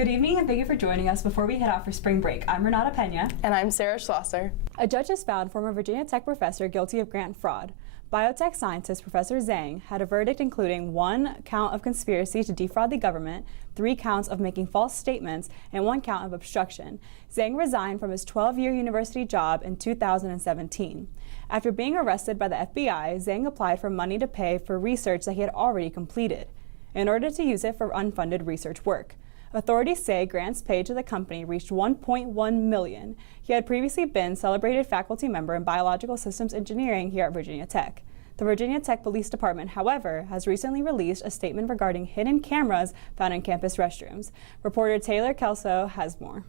Good evening and thank you for joining us before we head out for spring break. I'm Renata Pena. And I'm Sarah Schlosser. A judge has found former Virginia Tech professor guilty of grant fraud. Biotech scientist Professor Zhang had a verdict including 1 count of conspiracy to defraud the government, 3 counts of making false statements, and 1 count of obstruction. Zhang resigned from his 12-year university job in 2017. After being arrested by the FBI, Zhang applied for money to pay for research that he had already completed, in order to use it for unfunded research work. Authorities say grants paid to the company reached $1.1 million. He had previously been celebrated faculty member in biological systems engineering here at Virginia Tech. The Virginia Tech Police Department, however, has recently released a statement regarding hidden cameras found in campus restrooms. Reporter Taylor Kelso has more.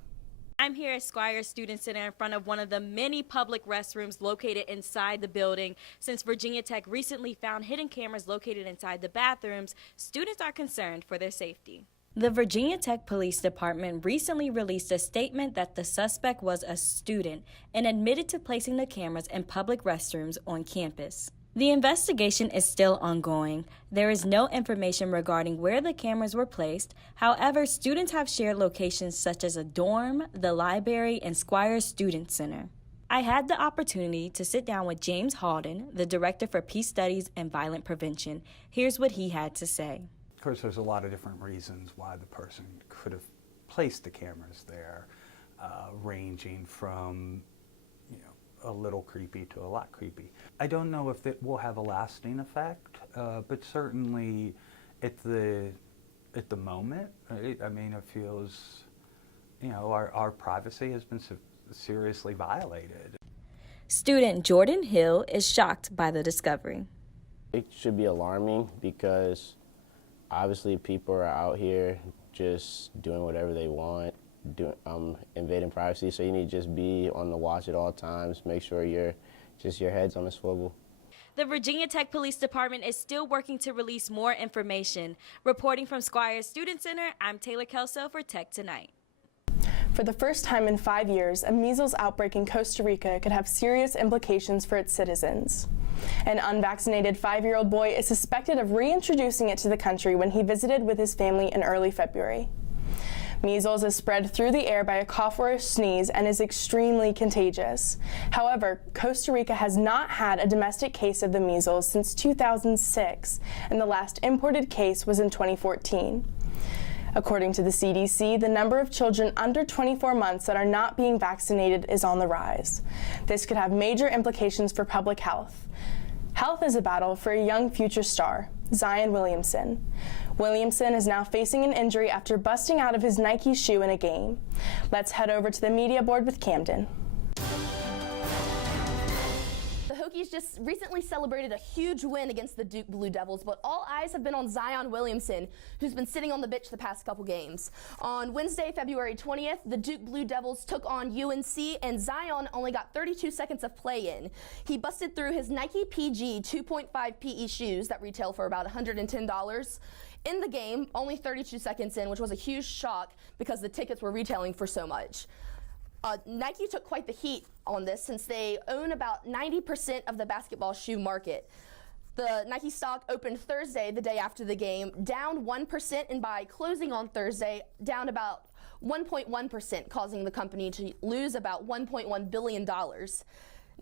I'm here at Squire Student Center in front of one of the many public restrooms located inside the building. Since Virginia Tech recently found hidden cameras located inside the bathrooms, students are concerned for their safety. The Virginia Tech Police Department recently released a statement that the suspect was a student and admitted to placing the cameras in public restrooms on campus. The investigation is still ongoing. There is no information regarding where the cameras were placed. However, students have shared locations such as a dorm, the library, and Squire Student Center. I had the opportunity to sit down with James Halden, the Director for Peace Studies and Violent Prevention. Here's what he had to say. Of course, there's a lot of different reasons why the person could have placed the cameras there, ranging from a little creepy to a lot creepy. I don't know if it will have a lasting effect, but certainly at the moment, right? I mean, it feels, our privacy has been seriously violated. Student Jordan Hill is shocked by the discovery. It should be alarming because obviously people are out here just doing whatever they want, invading privacy, so you need to just be on the watch at all times, make sure your head's on a swivel. The Virginia Tech Police Department is still working to release more information. Reporting from Squire Student Center, I'm Taylor Kelso for Tech Tonight. For the first time in 5 years, a measles outbreak in Costa Rica could have serious implications for its citizens. An unvaccinated 5-year-old boy is suspected of reintroducing it to the country when he visited with his family in early February. Measles is spread through the air by a cough or a sneeze and is extremely contagious. However, Costa Rica has not had a domestic case of the measles since 2006, and the last imported case was in 2014. According to the CDC, the number of children under 24 months that are not being vaccinated is on the rise. This could have major implications for public health. Health is a battle for a young future star, Zion Williamson. Williamson is now facing an injury after busting out of his Nike shoe in a game. Let's head over to the media board with Camden. The Hokies just recently celebrated a huge win against the Duke Blue Devils, but all eyes have been on Zion Williamson, who's been sitting on the bench the past couple games. On Wednesday, February 20th, the Duke Blue Devils took on UNC, and Zion only got 32 seconds of play in. He busted through his Nike PG 2.5 PE shoes that retail for about $110. In the game, only 32 seconds in, which was a huge shock because the tickets were retailing for so much. Nike took quite the heat on this since they own about 90% of the basketball shoe market. The Nike stock opened Thursday, the day after the game, down 1%, and by closing on Thursday, down about 1.1%, causing the company to lose about $1.1 billion.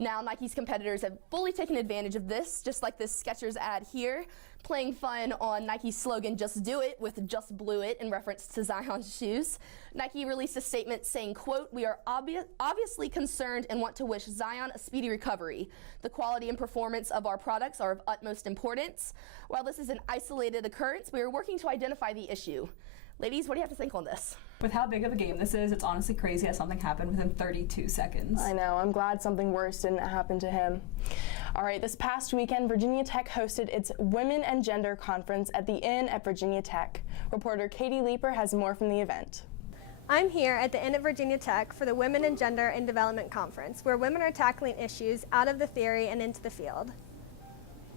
Now, Nike's competitors have fully taken advantage of this, just like this Skechers ad here, playing fun on Nike's slogan, "Just Do It," with "Just Blew It" in reference to Zion's shoes. Nike released a statement saying, quote, "We are obviously concerned and want to wish Zion a speedy recovery. The quality and performance of our products are of utmost importance. While this is an isolated occurrence, we are working to identify the issue." Ladies, what do you have to think on this? With how big of a game this is, it's honestly crazy that something happened within 32 seconds. I know, I'm glad something worse didn't happen to him. All right, this past weekend, Virginia Tech hosted its Women and Gender Conference at the Inn at Virginia Tech. Reporter Katie Leeper has more from the event. I'm here at the Inn at Virginia Tech for the Women in Gender and Development Conference, where women are tackling issues out of the theory and into the field.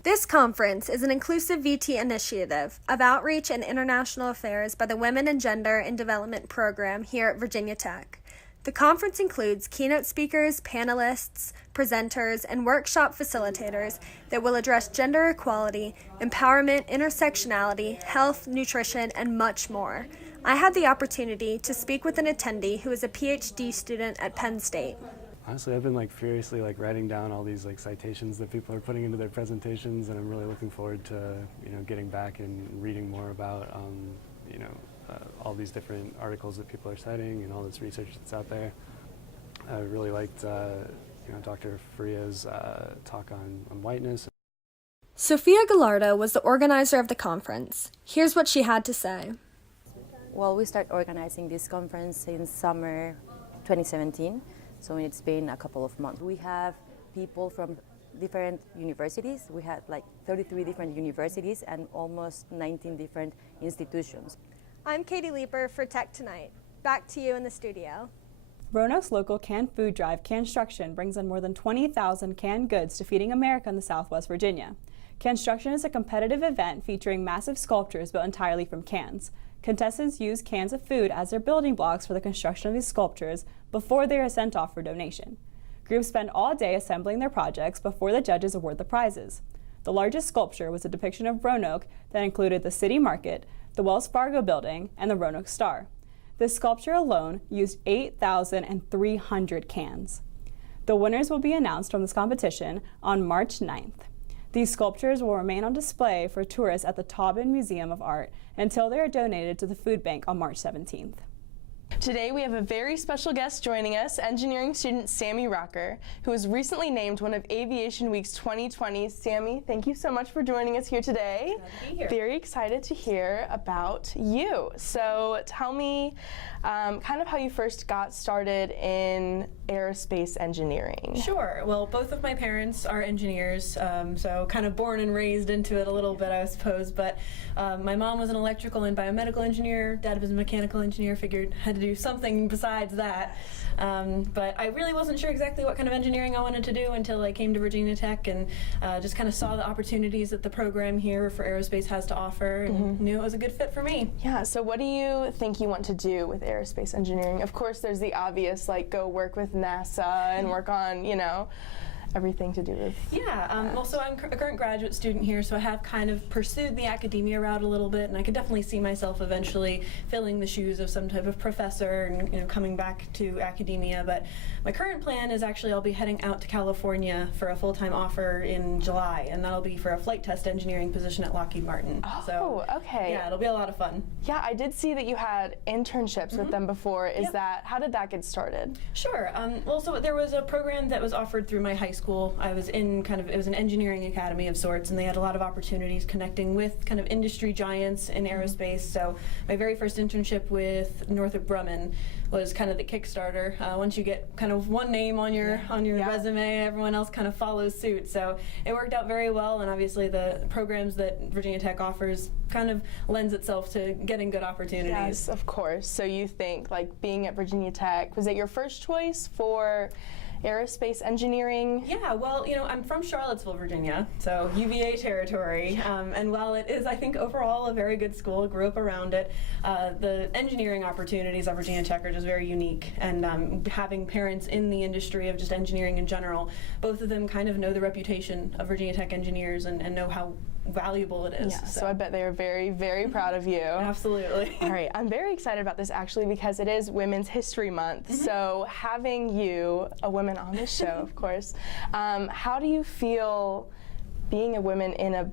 This conference is an inclusive VT initiative of outreach and international affairs by the Women in Gender and Development program here at Virginia Tech. The conference includes keynote speakers, panelists, presenters, and workshop facilitators that will address gender equality, empowerment, intersectionality, health, nutrition, and much more. I had the opportunity to speak with an attendee who is a PhD student at Penn State. Honestly, I've been furiously writing down all these citations that people are putting into their presentations, and I'm really looking forward to getting back and reading more about all these different articles that people are citing and all this research that's out there. I really liked Dr. Faria's talk on whiteness. Sophia Gallardo was the organizer of the conference. Here's what she had to say. Well, we started organizing this conference in summer 2017, so it's been a couple of months. We have people from different universities. We had 33 different universities and almost 19 different institutions. I'm Katie Leeper for Tech Tonight. Back to you in the studio. Roanoke's local canned food drive, Construction, brings in more than 20,000 canned goods to Feeding America in the Southwest Virginia. Construction is a competitive event featuring massive sculptures built entirely from cans. Contestants use cans of food as their building blocks for the construction of these sculptures before they are sent off for donation. Groups spend all day assembling their projects before the judges award the prizes. The largest sculpture was a depiction of Roanoke that included the city market, the Wells Fargo building, and the Roanoke Star. This sculpture alone used 8,300 cans. The winners will be announced from this competition on March 9th. These sculptures will remain on display for tourists at the Taubman Museum of Art until they are donated to the food bank on March 17th. Today we have a very special guest joining us, engineering student Sammy Rocker, who was recently named one of Aviation Week's 2020. Sammy, thank you so much for joining us here today. Glad to be here. Very excited to hear about you. So tell me kind of how you first got started in aerospace engineering. Sure. Well, both of my parents are engineers, so kind of born and raised into it a little bit, I suppose. But my mom was an electrical and biomedical engineer. Dad was a mechanical engineer. Figured had to do something besides that. But I really wasn't sure exactly what kind of engineering I wanted to do until I came to Virginia Tech and just kind of saw the opportunities that the program here for aerospace has to offer and knew it was a good fit for me. Yeah, so what do you think you want to do with aerospace engineering? Of course, there's the obvious, go work with NASA and work on, everything to do with also I'm a current graduate student here, so I have kind of pursued the academia route a little bit, and I could definitely see myself eventually filling the shoes of some type of professor and coming back to academia. But my current plan is actually I'll be heading out to California for a full-time offer in July, and that'll be for a flight test engineering position at Lockheed Martin. Oh, so, okay. Yeah, it'll be a lot of fun. Yeah, I did see that you had internships with them before. How did that get started? Sure. So there was a program that was offered through my high school. I was in it was an engineering academy of sorts, and they had a lot of opportunities connecting with kind of industry giants in aerospace. So my very first internship with Northrop Grumman was kind of the Kickstarter. Once you get kind of one name on your resume, everyone else kind of follows suit. So it worked out very well, and obviously the programs that Virginia Tech offers kind of lends itself to getting good opportunities. Yes, of course. So you think being at Virginia Tech, was it your first choice for aerospace engineering? Yeah, well, I'm from Charlottesville, Virginia, so UVA territory, and while it is, I think, overall a very good school, grew up around it, the engineering opportunities at Virginia Tech are just very unique, and having parents in the industry of just engineering in general, both of them kind of know the reputation of Virginia Tech engineers and know how valuable it is. Yeah, so I bet they are very, very proud of you. Absolutely. All right, I'm very excited about this actually because it is Women's History Month. So having you, a woman on this show, of course, how do you feel being a woman in a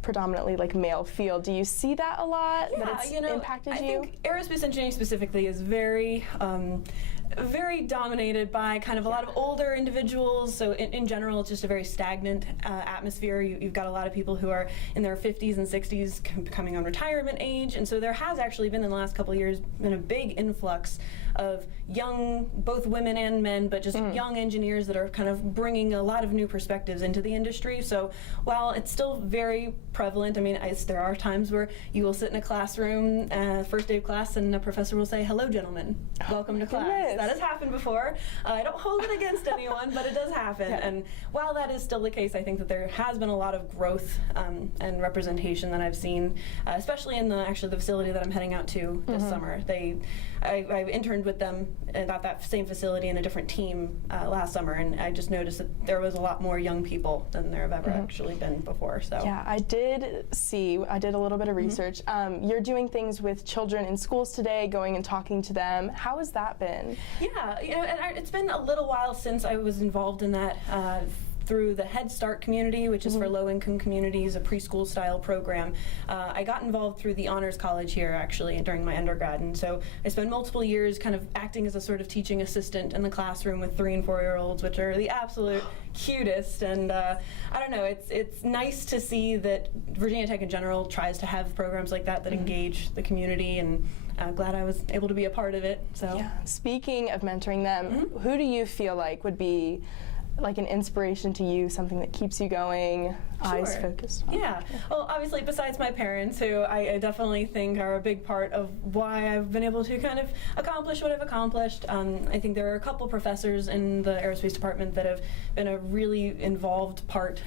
predominantly male field? Do you see that a lot? Yeah, that it's impacted you? I think aerospace engineering specifically is very dominated by kind of a lot of older individuals. So in general, it's just a very stagnant atmosphere. You've got a lot of people who are in their 50s and 60s coming on retirement age. And so there has actually been in the last couple of years been a big influx of young, both women and men, but just young engineers that are kind of bringing a lot of new perspectives into the industry. So while it's still very prevalent, there are times where you will sit in a classroom, first day of class, and a professor will say, "Hello, gentlemen, welcome to class." That has happened before. I don't hold it against anyone, but it does happen. And while that is still the case, I think that there has been a lot of growth and representation that I've seen, especially in the facility that I'm heading out to this summer. I interned with them at that same facility in a different team last summer, and I just noticed that there was a lot more young people than there have ever actually been before. So yeah, I did a little bit of research. You're doing things with children in schools today, going and talking to them. How has that been? Yeah, it's been a little while since I was involved in that. Through the Head Start community, which is for low-income communities, a preschool-style program. I got involved through the Honors College here, actually, during my undergrad, and so I spent multiple years kind of acting as a sort of teaching assistant in the classroom with 3- and 4-year-olds, which are the absolute cutest, and I don't know, it's nice to see that Virginia Tech in general tries to have programs like that engage the community, and I'm glad I was able to be a part of it. So, yeah. Speaking of mentoring them, who do you feel like would be like an inspiration to you, something that keeps you going, eyes focused on? Yeah, well, obviously besides my parents, who I definitely think are a big part of why I've been able to kind of accomplish what I've accomplished. I think there are a couple professors in the aerospace department that have been a really involved part.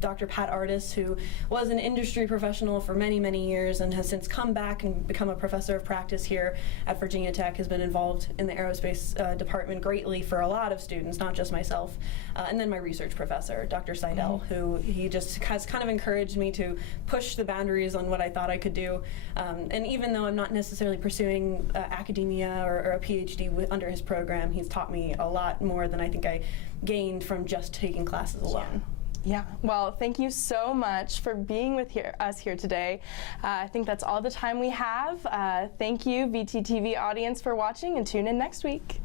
Dr. Pat Artis, who was an industry professional for many, many years and has since come back and become a professor of practice here at Virginia Tech, has been involved in the aerospace department greatly for a lot of students, not just myself. And then my research professor, Dr. Seidel, who he just has kind of encouraged me to push the boundaries on what I thought I could do. And even though I'm not necessarily pursuing academia or a PhD under his program, he's taught me a lot more than I think I gained from just taking classes alone. Yeah, well, thank you so much for being with us here today. I think that's all the time we have. Thank you, VTTV audience, for watching, and tune in next week.